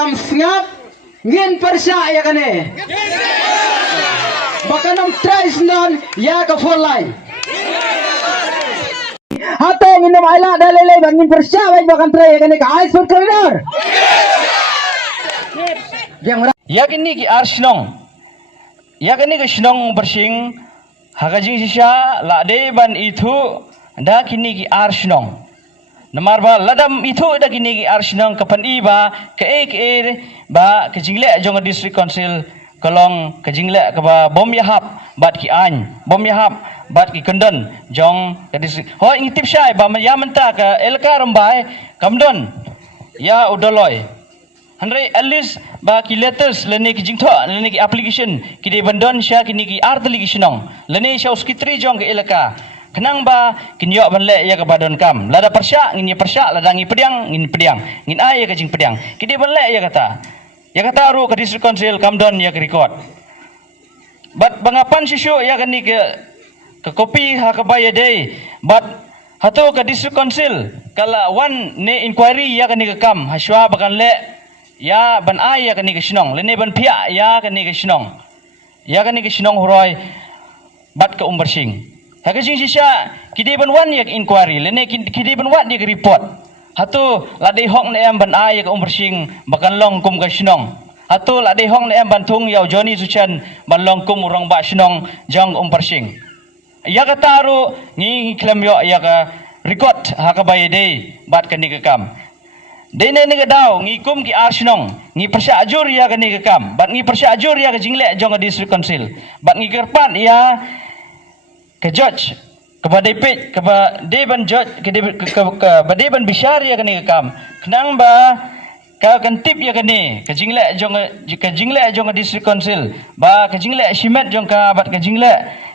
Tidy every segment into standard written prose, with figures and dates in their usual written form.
kam sngat ngin persya ya kane bakanam tries non ya ka folai hato nginam aila dalele bangin persya bakan try ya kane ka ais for corridor yang yakini ki arsinong yakini ke sinong bersing hagajing sisa lade ban itu da kini ki arsinong namar ba ladam itu da kini ki arsinong kapan iba ke ba ke jingle jong district council kalong ke jingle ke ba bom yahap bat ki an bom yahap bat ki kendon jong ke district ho ingtip syai ba ya menta ke elka rambai kamdon ya udoloy Handai at least ba ki letters lene ki jingtho lene ki application ki de bandon sya ki ni ki artli ki sinong lene sya uskitri jong ke elaka kenang ba kinyo banle ya ka badon kam lada persya ngin persya lada ngi pediang ngin pediang ngin ay ya ka jing pediang ki de banle ya kata ru ka district council kamdon ya ka record but bangapan sisu ya ka ni ke kopi ha ka baya day but hato ka district council kala one ne inquiry ya ka ni ka kam haswa bakan le ya ban ai ya kani kesinong lene ban pia ya kani kesinong huroi bat ke umbersing hakajing sisa kidi ban wan ya inquiry lene kidi ban wat dia report hatu ladai hok ne am ban ai ya ke umbersing bakan long kum kesinong hatu ladai hok ne am ban tung yau Johnny Suchan ban long kum urang ba sinong jang umbersing ya kataru ni klem yo ya ka record hakabai dei bat kani ke kam Dene ni gadau ngikum ki arsinong ngi persya ajur ya kani ke kam bat ngi persya ajur ya ke jingle jong district council bat ngi kerpat ya ke judge ke badai pej ke deban judge ke badeban bisyar ya kani ke kam kenang ba ka kantip ya kani ke jingle jong district council ba ke jingle simet jong ka bat ke jingle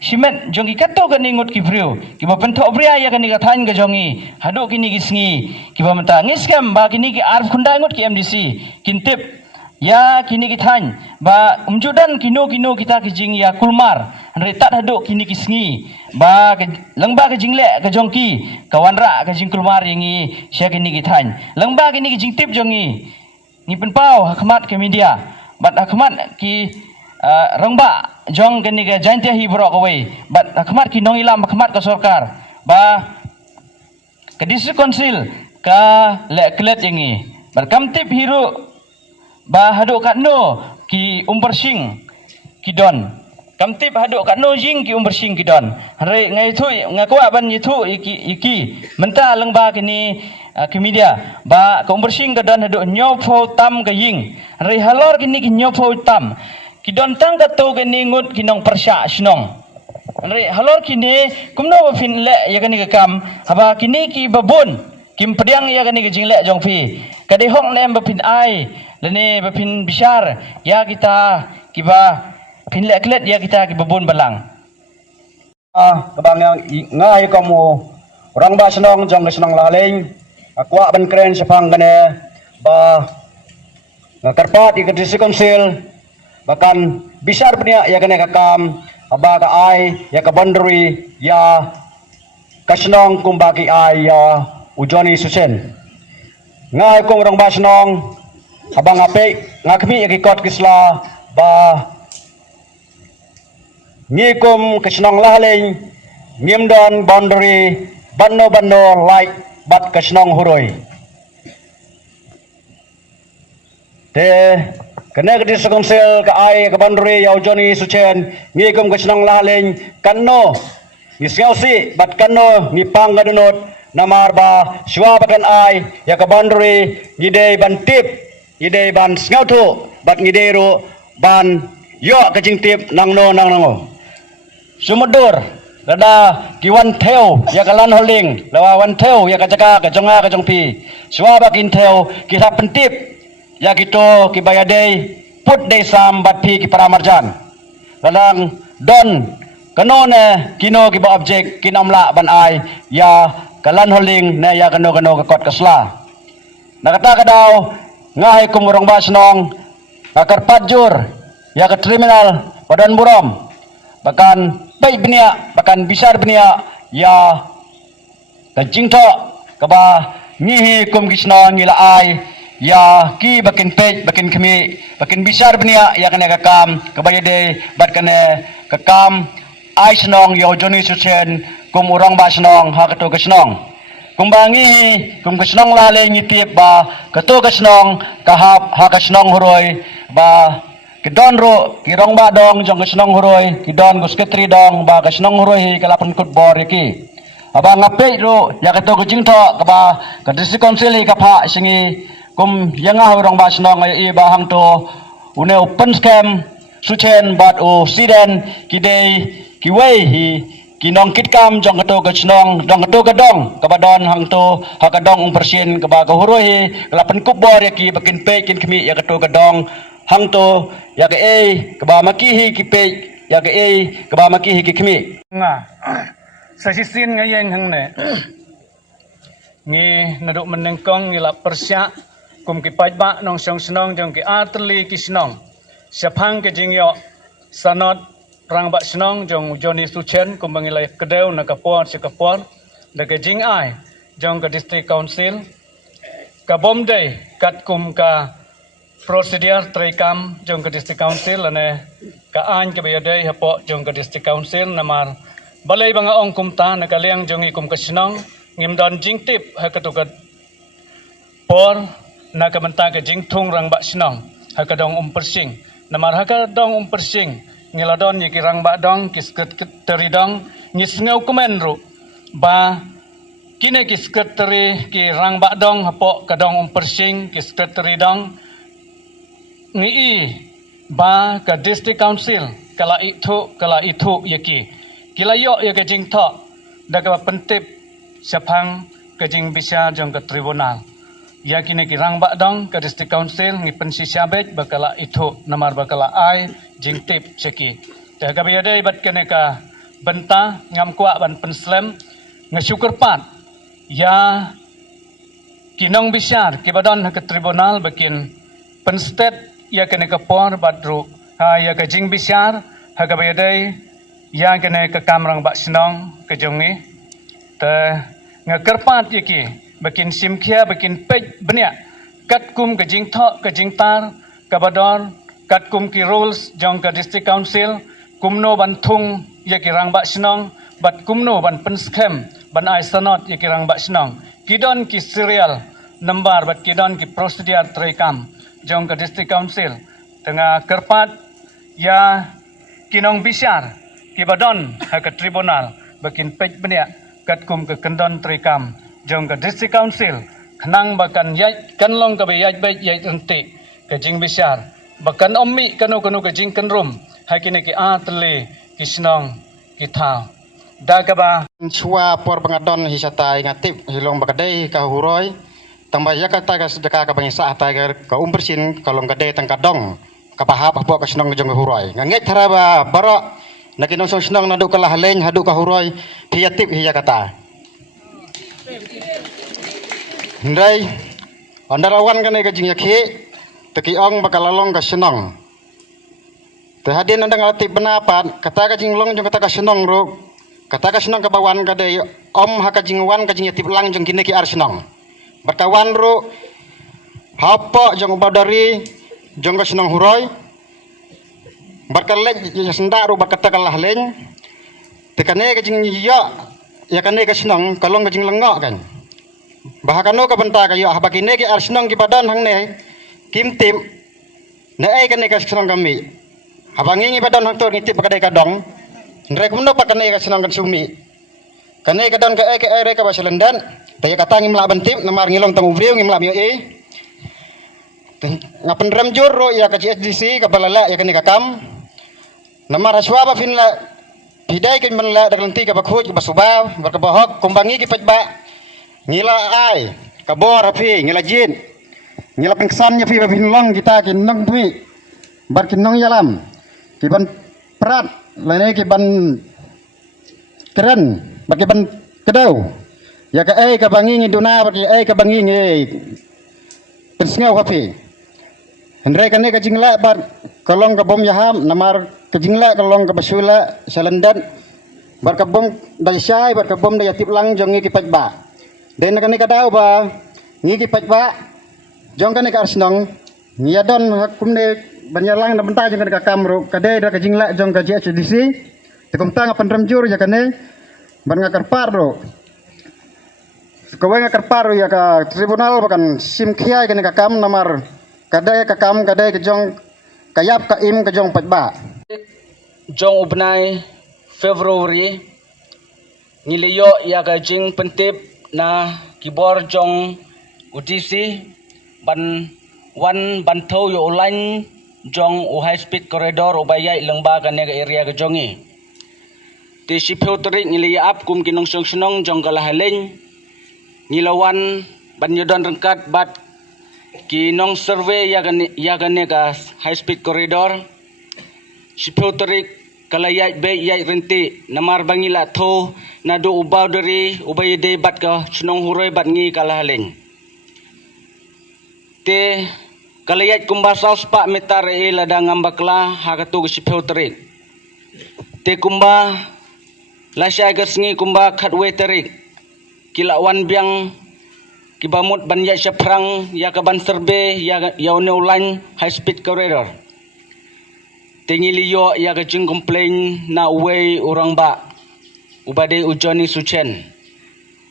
simet jong ki kato kani ngut ki vriu ki ba pentok bria ya kani ka than ke jongi hadu kini ki sngi ki ba menta ngiskam ba kini ki arf khundai ngut ki MDC kintip ya kini ki than ba umjudan kino kita ki jing ya kulmar andre tat hadu kini ki sngi ba lengba ke jingle ke jongki kawanra ke jing kulmar yangi sya kini ki than lengba kini ki jing tip jongi ni penpau hakmat ke media bat hakmat ki rangba jong kini ke jantia hi bro kawai bat khmat ki nong ilam khmat ka sarkar ba ke district council ka le klet yangi bat kamtip hiru ba haduk kat no ki umbersing ki don kamtip haduk kat no jing ki umbersing ki don hari ngai thu ngakwa ban yitu iki menta lengba kini ke media ba ka umbersing ka don haduk nyopho tam ka ying hari halor kini ki nyopho tam kidon tang kato kini ngut kinong persya sinong andre halor kini kumno ba fin le ya kani kam haba kini ki babun kim pediang ya kani jing le jong fi kade hong lem ba fin ai lene ba fin bisyar ya kita kiba fin le klet ya kita ki babun balang kabang yang ngai kamu orang ba sinong jong sinong laling akwa ban kren sepang kane ba ngakarpat ikut district council bahkan besar punya ya kena kakam aba ka ai ya ka boundary ya kasnong kumbaki ai ya ujoni susen ngai kong rong basnong abang ape ngakmi ya kikot kisla ba ngikum kasnong lahleng ngimdon boundary banno like bat kasnong huroi te kena ke district council ke ai ke boundary ya Johnny Suchen ngikum ke senang laling kanno ngisngausi bat kanno ngipang gadunot namar ba swa bakan ai ya ke boundary ngide ban tip ngide ban ngautu bat ngide ro ban yo ke jing tip nangno sumedur rada kiwan theo ya kalan holding lawa wan theo ya kajaka ke jonga ke jongpi swa bakin theo kita pentip ya gitu kibayadei put dei sam batpi ki paramarjan ladang don kanone kino ki ba objek kinomla ban ai ya kalan holding ne ya kano ke kot kesla nakata kadau ngai kumurong basnong akar pajur ya ke kriminal badan burom bahkan baik benia bahkan besar benia ya ke jingto ke ba ngihi kum kisno ngila ai ya ki bakin pej bakin kemi bakin bisar benia ya kena kakam kebayade bat kena kakam ai senong yo Joni Suchen kum urang ba senong ha ketu kesenong kum bangi kum kesenong la le ngitip ba ketu kesenong kahap ha kesenong huroi ba kedon ro kirong ba dong jong kesenong huroi kidon gusketri dong ba kesenong huroi kalapan kutbor iki aba ngape ro ya ketu kejing tho kaba ke district council ka pha singi kum yanga orang basnong ai iba hang to une open scam suchen bat o siden kidei kiwei hi kinong kitkam jong kato kachnong dong kato kadong kabadon hang to hakadong persen kaba ka huroi lapan kubor ya ki bakin pe kin kmi ya kato kadong hang to ya ke kaba makihi ki pe ya ke kaba makihi ki kmi nga sa sisin ngayeng hang ne ngi naduk menengkong ngila persya kum ki pajba nong song senong jong ki atli ki senong siapang ke jingyo sanot rang ba senong jong Joni Suchen kum bangilai kedeu na kapor si kapor da ke jing ai jong ke district council ka bomdei kat kum ka procedure trekam jong ke district council ane ka an ke bayadai hapo jong ke district council namar balai banga ong kumta na kaliang jong ikum ka senong ngimdon jingtip ha katukat por na kabanta ka jingthung rang ba senong ha kadong persing namar ha kadong persing ngiladon yiki rang ba dong kisket teridong nyisngau kumenru ba kine kisket teri ki rang ba dong hapo kadong persing kisket teridong ngi ba ka district council kala itu yiki kilayo ya ke jingtho da ka pentip siapang ke jing bisa jong ke tribunal ya kini kirang ba dong ke district council ngi pensi syabek bakala itu namar bakala ai jingtip seki da ka bayade bat kene ka benta ngam kwa ban penslem ngesyukur pat ya kinong bisyar kibadon ke tribunal bakin penstet ya kene ka por badru ha ya ke jing bisyar ha ka bayade ya kene ke kamrang ba senong ke jongi te ngakerpat yaki bakin simkhia bakin pej benya kat kum ke jingtho ke jingtar kabador kat kum ki rules jong ke district council kumno ban thung yaki rang ba senong bat kumno ban penskem ban ai sanot yaki rang ba senong kidon ki serial number bat kidon ki procedure trekam jong ke district council tengah kerpat ya kinong bisyar kibadon ha ke tribunal bakin pej benya kat kum ke kendon trekam jong ke district council khnang bakan yai kanlong ka yai bai yai enti ke jing bisyar bakan ommi kanu ke jing kanrum hakine ki atle kisnong kita dagaba chua por bangadon hisata ngatip hilong bakadai ka huroi tambah ya kata ka sedekah ka bangsa ta ka umbersin kalong gade tang kadong ka pahap apo ka senong jong huroi nganget taraba barok nakinong song senong nadu ka lahaleng hadu ka huroi hiatip hiya kata ndai andarawan kan ka jing yakhe teki ong bakalalong ka senong te hadin andang atip benapat kata ka jing long jong kata ka senong ro kata ka senong ka bawan ka de om ha ka jing wan ka jing yatip lang jong kine ki ar senong berkawan ro hapo jong badari jong ka senong huroi barkalek senda ro bakata kalah leng tekane ka jing ya kane ka senong kalong ka jing lengok kan bahakano ka benta ka yo habakine ki ar senong ki badan hang ne kimtim ne ai kane ka senong kami habangi ngi badan hang to ngitip bakadai kadong ndre kumno pakane ka senong kan sumi kane ka dan ka ai ka baselendan taya kata ngi mla bentip namar ngilong tang ubriu ngi mla mi ngapen ramjur ro ya ka CSDC ka balala ya kane ka kam namar aswa ba finla hidai kin manla daglenti ka bakhuj ka basuba berkabahok kumbangi ki pajba ngila ai kabor api ngila jin ngila pengsan nya fi bafinlong kita kin nong tui bar kin nong yalam ki ban prat lene ki ban keren bagi ban kedau ya ka ka bangi ngi duna bagi ka bangi ngi persngau api hendrai kane ka jingla bar kolong ka bom yaham namar ka jingla kolong ka basula salandan bar ka bom dai syai bar ka bom dai yatip lang jongi ki pajba den kane ka dau ba ngi ki pajba jong kani ka arsenong niadon kumne banyalang na benta jong kani ka kamro kade da ka jingla jong ka JHDC tekum tang pandram jur ya kane ban ngakar parro kawai ngakar parro ya ka tribunal bakan sim khiai kani ka kam namar kade ka kam kade ka jong kayap ka im ka jong patba jong ubnai Februari ngiliyo ya ka jing pentip na kibor jong UTC ban wan bantau yo online jong u high speed corridor ubayai lengba kan ga area ka jongi ti sipeu terik ngiliya ap kum kinong song jong kalahaleng ngilawan ban yodon rengkat bat kinong survey ya kan ga high speed corridor sipeu terik kalayat be yai renti namar bangila tho nado ubau dari ubay de bat ka sunong huroi bat ngi kalahaleng te kalayat kumba saus pak metar e lada ngambakla hakatu sipeu terik te kumba lasya gasngi kumba khatwe terik kilawan biang kibamut ban ya syaphrang ya kaban serbe ya yaune ulan high speed corridor Tengiliyo ya kecing komplain na uwe orang ba ubade ujoni sucen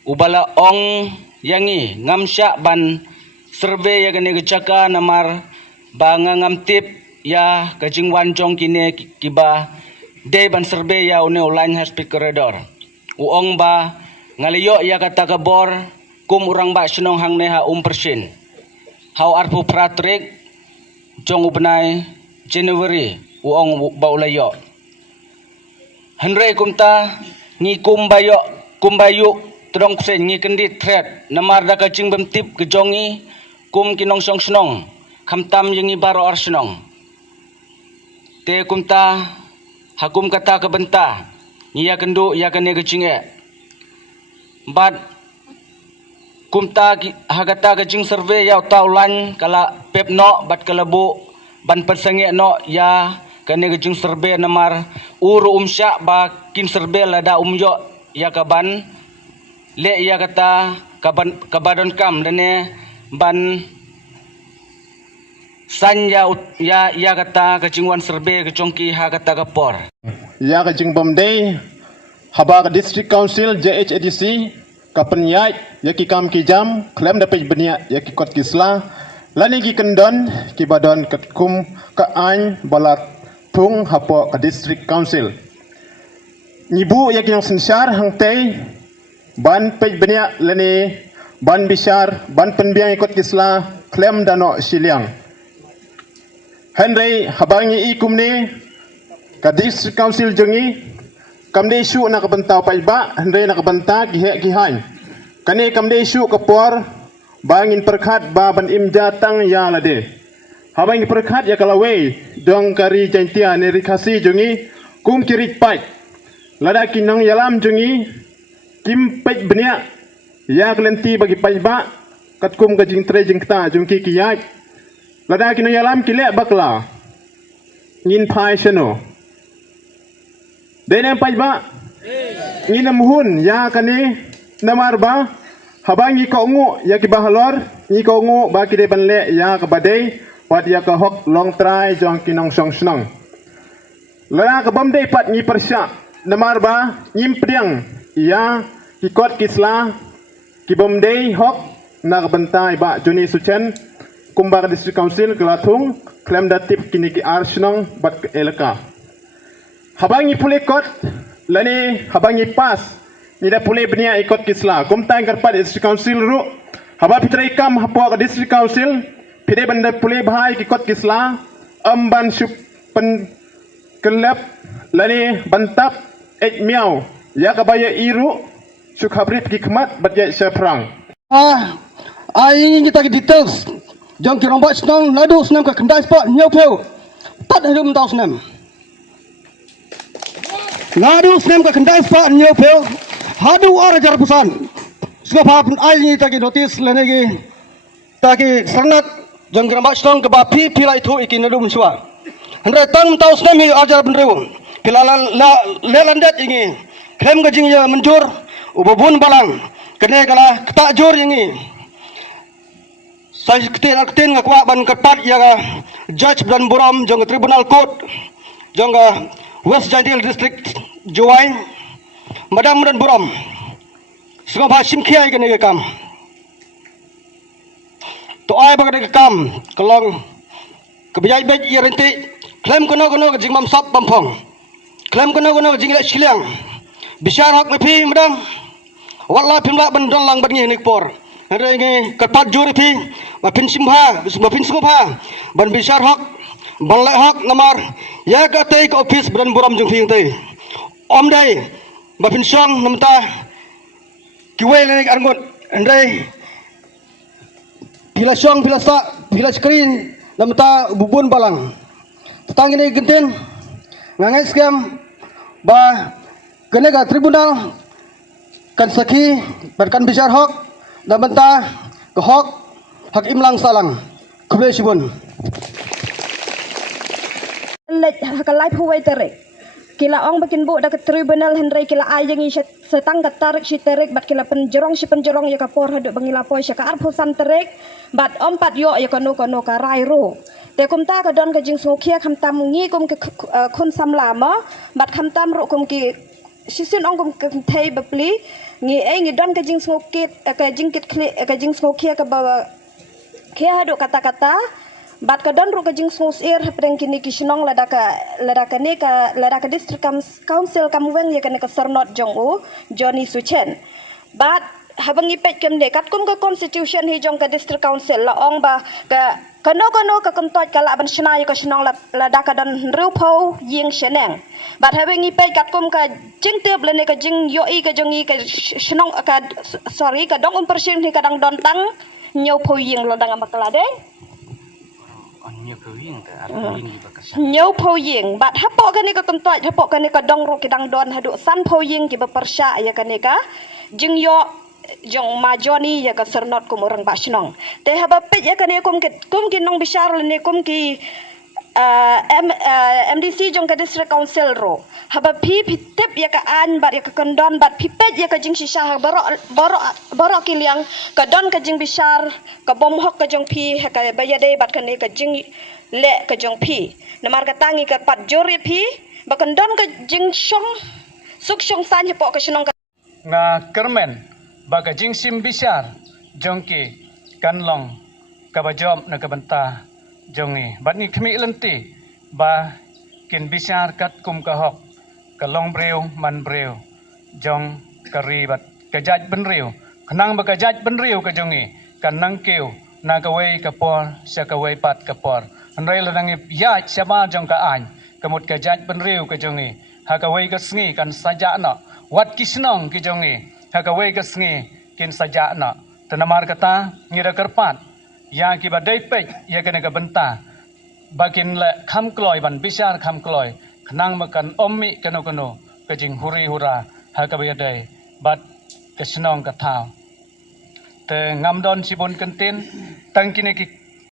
ubala ong yangi ngamsya ban serve ya gane kecaka namar banga ngamtip ya kecing wancong kine kiba de ban serve ya une online hospital corridor uong ba ngaliyo ya kata kabor kum orang ba senong hang neha persen how arpu pratrik jong ubnai January uong baulayo Henry kumta ngi kumbayu trong sen ngi kendit threat namar da kacing bemtip kejongi kum kinong song snong khamtam yengi baro arsenong te kumta hakum kata kebenta ngia kendu ya kene kecinge bat kumta hagata kacing survey ya taulan kala pepno bat kalabu ban persenge no ya kane gejung serbe namar uru umsya ba kin serbe lada umyo ya kaban le ya kata kabadon kam dane ban san ya kata kecingwan serbe kecongki ha kata kapor ya kecing bomdei haba district council JHADC kapenyai ya ki kam ki jam klaim dapat benia ya ki kot kisla lani ki kendon ki badon ketkum ka ain balat tung hapo ka district council nibu ya kinang sensar hangtei ban pej benia lani ban bisar ban penbiang ikut kisla klem dano siliang Henry habangi ikum ni ka district council jongi kamde isu na kabantao pajba Henry na kabanta kihain kani kamde isu kapor bangin perkhat ba ban imja tang ya lade habang perkhat ya kalawei dong kari jantia ne rikasi jongi kum kirit pai lada kinang yalam jongi kim pej benia ya klenti bagi pajba kat kum ka jing tre jing ta jongki kiyai lada kinang yalam kile bakla ngin pai seno dene pajba ngin muhun ya kani namar ba habangi ko ngu ya ki bahalor ni ko ngu ba ki de banle ya ka badai wat ya ka hok long try jong kinong song snong lara ka bamdei pat ni persya namar ba nyim priang ya ki kot kisla ki bamdei hok na ka bantai ba juni suchen kumba district council kelathung klem datip kini ki arsnong bat elaka habangi pule kot lani habangi pas nida pule benia ikot kisla kumta karpat district council ru haba pitrai kam hapo ka district council pide banda pule bhai ikot kisla amban sup pen kelap lani bantap miau ya kabaya iru sukhabrit kikmat batya syafrang ini kita ke details jang kirang bat senang ladu senang ke kendai spot nyopeu tak ada mentau senam ladu senam ke kendai spot nyopeu hadu arajar pusan sebab ini kita ke notis lagi taki sangat jang kirang bat senang ke bapi pila itu ikin ladu mensua hendra tang mentau senam hi ajar benrewu pila lelandat ini klaim gajing ya menjur ububun balang kene kala tak jur ini Saya ketin ngakwa ban kepat ya judge dan buram jong tribunal court jong West Jaintil district Juwai madam dan buram semua basim kiai kene kam to ai bagade kam kelong kebijai bej ya renti klaim kono ke jing mam sap bampong klaim kono ke jing lek siliang bisyar hak mepi madam walla pimla ban don lang ban ngi nikpor hari ini kepat juri pi, bapin simha, bapin sumha, ban bisyar hak, ban lek hak namar, ya kate ke office ban buram jeng fiang teh. Om day, bapin syang namta, kiwe lenek arngot, andai, bila syang, bila sa, bila screen, namta bubun balang. Tetang ini genten, ngangai scam, ba, kene ka tribunal, kan saki, kan bisyar hak. Dan bentah ke hak imlang salang kebeli sibun lek hakalai puai terek kila ong bakin bu dak tribunal hendrai kila ayang i setang katarik si terek bat kila penjerong ya kapor haduk bangila poi sya ka arpusan terek bat ompat yo ya kono ka rai ro te kum ta ka don ka jing sokhia kham tam ngi kum ke khun sam lama bat kham tam ro kum ki sisin ong kum thei bapli ngi don ka jing smokit ka jing kit ka jing smokia ka ba kia hadu kata-kata bat ka don ru ka jing smos air preng kini kisnong ladaka ne ka ladaka district council kamweng ya ka sernot jong u Johnny Suchen bat habangi pet kem de kat kum ka constitution hi jong ka district council la ong ba ka kono ka kontot kala ban shna ya ka shnong ladaka don ru pho ying sheneng bat habangi pet kat kum ka jing teb le ne ka jing yo i ka jong i ka shnong ka sorry ka dong persim ni kadang don tang nyau pho ying lo dang makala de nyau pho ying bat hapo ka ne ka kontot hapo ka ne ka dong ro kidang don hadu san pho ying ki ba persya ya ka ne ka jing yo jong ma Johnny ya ka sernot kum orang ba shnong te haba pet ya ka ne kum ki nong bishar le ne kum ki MDC jong ka district council ro haba pi tip ya ka an bat ya ka kondon bat pi pet ya ka jing shisha baro kiliang ka don ka jing bishar ka bom hok ka jong pi ha ka bayade bat ka ne ka jing le ka jong pi namar ka tangi ka pat jori pi ba kondon ka jing shong suk shong san po ka shnong ka nga kermen baga jing sim bishar jongki kanlong kabajom na kabanta jongi bat ni khmi lenti ba kin bishar kat kum ka hok kalong breu man breu jong kari bat kajaj benriu khnang ba kajaj benriu ka jongi kanang keu na ka wei ka por sya ka wei pat ka por anrai lanang ya syama jong ka an kamut kajaj benriu ka jongi ha ka wei ka sngi kan saja na wat kisnong ki jongi hakawai ka sngi kin saja na tanamar kata ngira kerpat ya ki badai pek ya kene ka benta bakin le kham kloi ban bishar kham kloi khnang makan ommi kano ka jing huri hura hakawai dai bat kesnong ka thau te ngamdon sibon kentin tang kine ki